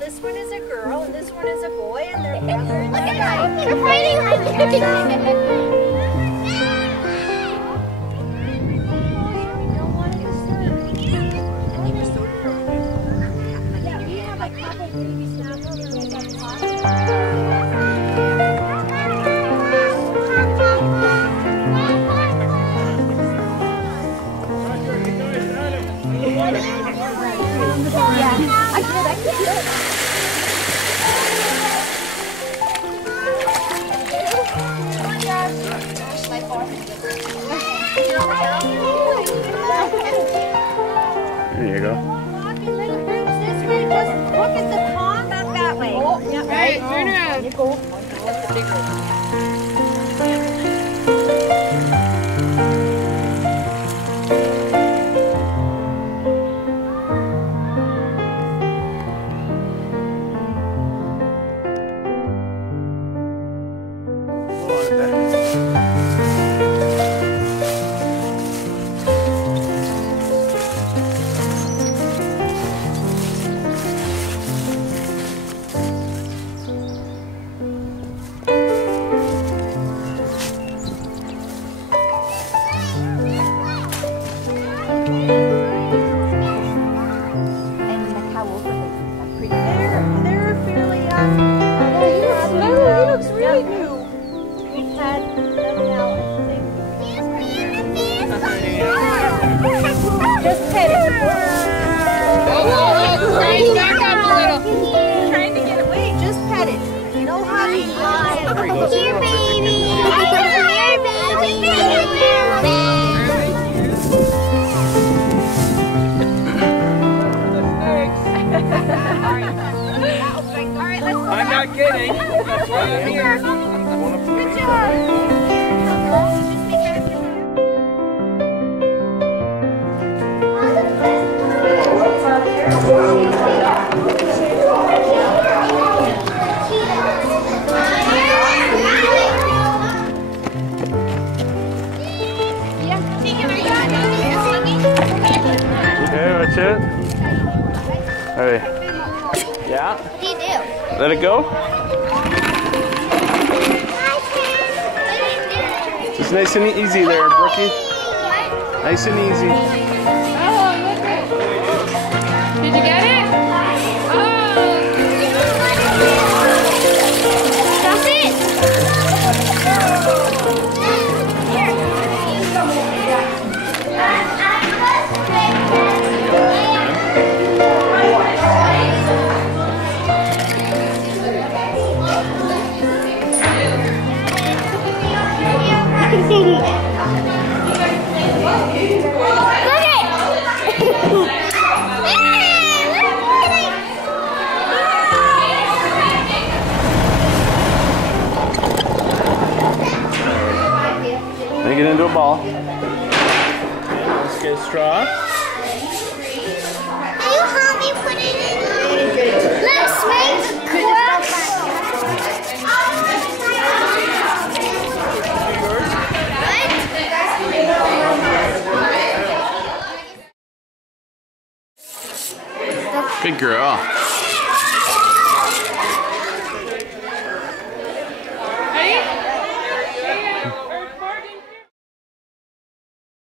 This one is a girl, and this one is a boy, and they're brothers. Look at that! They're fighting! There you go. Little groups this way. Just look at the pond back that way. Oh, yeah, right. Turn around. You go. Trying to get away, just pet it. No hugging. Here, baby! Here, I'm not kidding. That's why I'm here. Good job. Okay, that's it. Alright. Yeah? What do you do? Let it go? Just nice and easy there, Brookie. Nice and easy. Did you get it? Stop it! Make it into a ball. Let's get a straw. Can you help me put it in? Let's make a crust. Good girl.